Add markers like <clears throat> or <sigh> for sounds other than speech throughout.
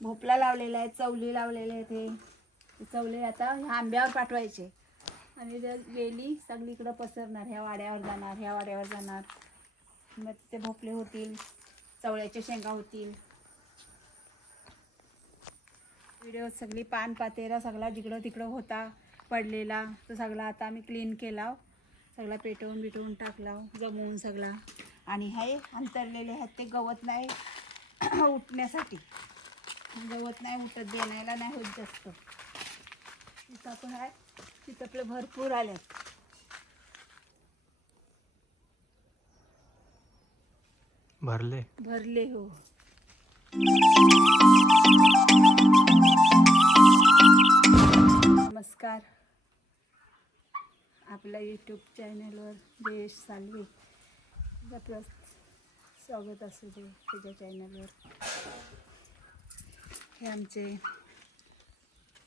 भोपळा लावलेला आहे चवली लावलेले आहे ते चवले आता ह्या आंब्यावर पाठवायचे. आणि जर वेली सगळीकडं पसरणार ह्या वाड्यावर जाणार ह्या वाड्यावर जाणार. मग ते भोपळे होतील चवळ्याच्या शेंगा होतील. व्हिडिओ सगळी पान पातेरा सगळा जिकडं तिकडं होता पडलेला तो सगळा आता आम्ही क्लीन केला. सगळा पेटवून बिटवून टाकला जमवून सगळा. आणि हे अंतरलेले आहेत ते गवत नाही <clears throat> उठण्यासाठी. गवत नाही उठत देण्याला नाही होत जास्त. तिथं पण आहे तिथं आपलं भरपूर आल्यात भरले? भरले हो. नमस्कार. आपल्या यूट्यूब चॅनलवर जयेश सालवे आपलं स्वागत असू दे त्याच्या चॅनलवर हे आमचे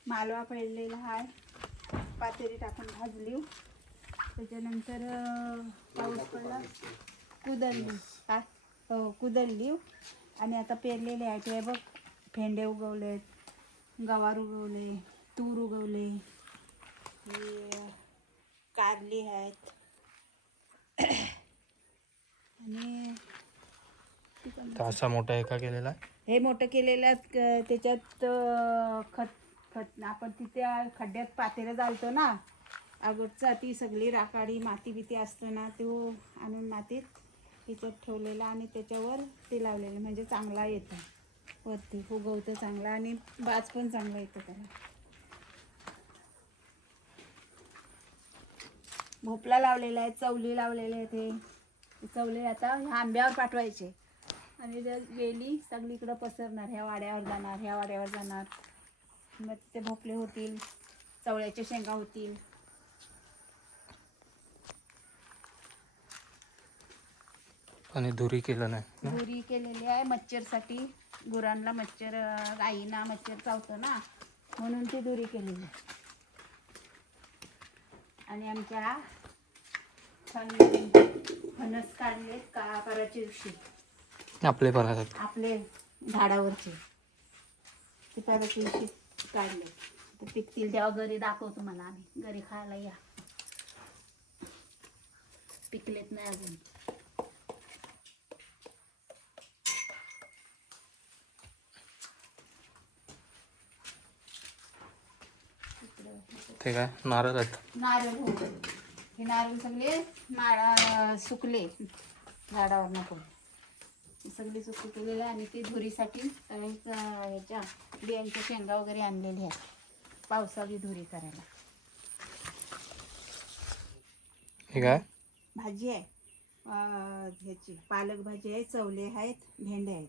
मालवा पडलेला आहे पातेरी टाकून भाजली. त्याच्यानंतर पाऊस पडला. कुदळली. काय हो आणि आता पेरलेले आहे ते बघ भेंडे उगवलेत गवार उगवले तूर उगवले. हे कारली आहेत. <coughs> आणि तर असा मोठा एका केलेला आहे. हे मोठं केलेलं त्याच्यात खत खत आपण तिथे खड्ड्यात पातेलं जालतो ना अगोदचा ती सगळी राखाडी माती बिती असतो ना तो आणून मातीत त्याच्यात ठेवलेला आणि त्याच्यावर ते लावलेलं म्हणजे चांगला येतं. वरती उगवतं चांगला आणि बाज पण चांगला येतं त्याला. भोपळा लावलेला आहे चवली लावलेले आहे ते चवले आता आंब्यावर पाठवायचे. आणि जर वेली सगळीकडं पसरणार ह्या वाड्यावर जाणार ह्या वाड्यावर जाणार. मग ते भोपळे होतील चवळ्याच्या शेंगा होतील. आणि धुरी केलं नाही गुरी केलेली आहे मच्छरसाठी. गुरांना मच्छर गाईंना मच्छर चावतो ना म्हणून ती दुरी केलेली आहे. आणि आमच्या फण- फणस काढलेत का परवाच्या दिवशी. आपले पण आपले झाडावरचे. ते परवाच्या दिवशी काढले. ते पिकतील तेव्हा घरी दाखवतो मला आम्ही. घरी खायला या. पिकलेत नाही अजून. ते काय? नारळ आहेत. नारळ हो. हे नारळ सगळे नाळा सुकले. झाडावर नको. सगळे सुकू केलेले आणि ते धुरीसाठी सगळ्यांच ह्याच्या बियांच्या शेंगा वगैरे आणलेल्या आहेत. पावसाळी धुरी करायला. भाजी आहे. अं, ह्याची पालक भाजी आहे चवले आहेत भेंडे आहेत.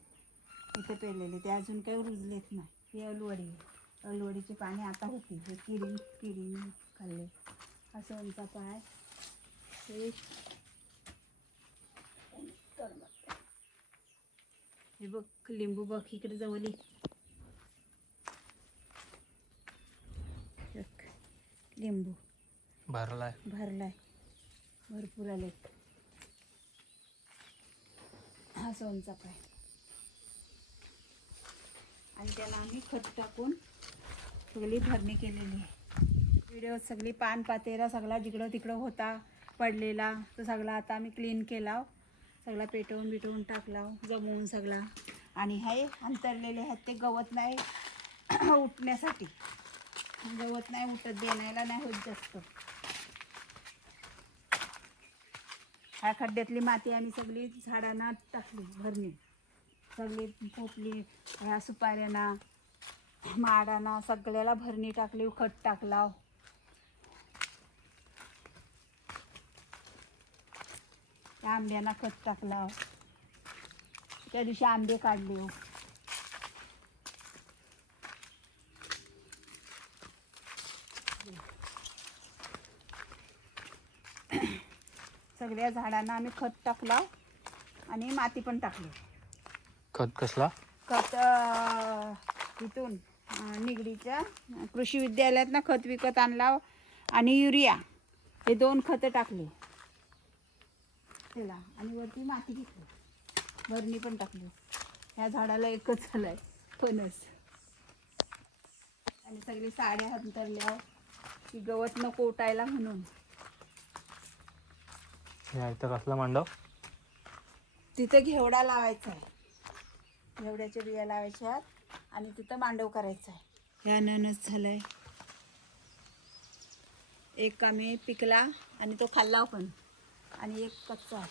इथे पेरलेले. ते अजून काही रुजलेत नाही. ही अलवडी आहे. अलवडीची पाने आता होती हे किडी किडीने खाल्ले. असं आमचा पाय. हे. हे बघ लिंबू बघ इकडे जवळ लिंबू. भरलाय. भरलाय. भरपूर आलेत. हा सोनचा पाय. आणि त्याला आम्ही खत टाकून सगळी भरणी केलेली आहे. व्हिडिओ सगळी पान पातेरा सगळा जिकडं तिकडं होता पडलेला तो सगळा आता आम्ही क्लीन केला. सगळा पेटवून बिटवून टाकला जमवून सगळा. आणि हे अंतरलेले आहेत ते गवत नाही <clears throat> उठण्यासाठी. गवत नाही उठत देण्याला नाही होत जास्त. ह्या खड्ड्यातली माती आम्ही सगळी झाडांना टाकली भरणी सगळी पोपली ह्या सुपाऱ्यांना माडांना सगळ्याला भरणी टाकली खत टाकला. त्या आंब्यांना खत टाकला. त्या दिवशी आंबे काढले हो. सगळ्या झाडांना आम्ही खत टाकला आणि माती पण टाकली. खत कसला? खत इथून निगडीच्या कृषी विद्यालयात ना खत विकत आणला आणि युरिया हे दोन खतं टाकले. त्याला आणि वरती माती घेतली. भरणी पण टाकली. ह्या झाडाला एकच झालंय फणस. आणि सगळी साड्या अंतरल्या. की गवत नको उठायला म्हणून. इथं कसला मांडव तिथे घेवडा लावायचा आहे घेवड्याच्या बिया लावायच्या आहेत आणि तिथं मांडव करायचा आहे ह्या अननस झालंय. एक आम्ही पिकला आणि तो खाल्ला पण आणि एक कच्चा.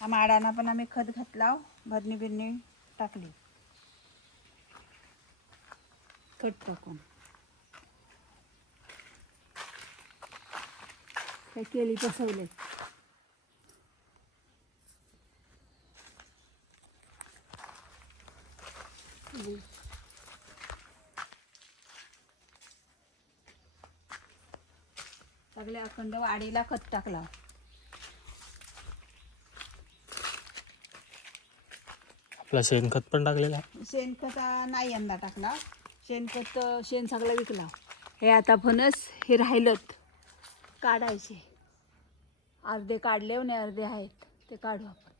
हा माडांना पण आम्ही खत घातला हो. भरणी बिरणी टाकली. खत टाकून. काही केली पसवले. सगळे अखंड वाडीला खत टाकला. आपला शेणखत पण टाकलेला आहे. शेणखत आ, नाही यंदा टाकला शेणखत अ, शेण सगळं विकला. हे आता फणस हे राहिलत. काढायचे. अर्धे काढले आणि अर्धे आहेत. ते काढू आपण.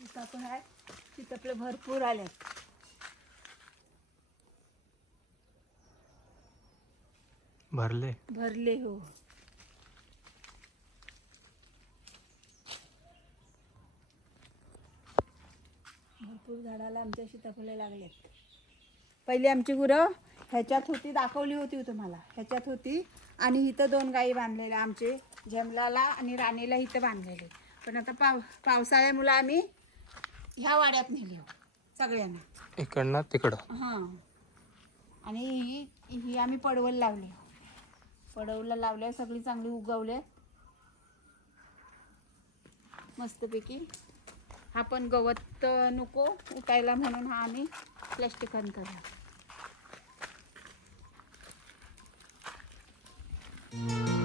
इथं पण आहे. तिथं आपले भरपूर आलेत भरले. भरले हो. भरपूर झाडाला आमच्या सीताफळे लागलेत. पहिली आमची गुरं ह्याच्यात होती दाखवली होती तुम्हाला. ह्याच्यात होती आणि इथं दोन गायी बांधलेल्या आमचे जमलाला आणि राणीला इथं बांधलेले. पण आता पाव पावसाळ्यामुळं आम्ही ह्या वाड्यात नेली सगळ्यांना. इकडनं तिकडं. हां. आणि ही ही आम्ही पडवल लावली. पडवलं लावल्या सगळी चांगली उगवले मस्तपैकी. हा पण गवत नको उठायला म्हणून हा आम्ही प्लॅस्टिक अंतरला Thank you.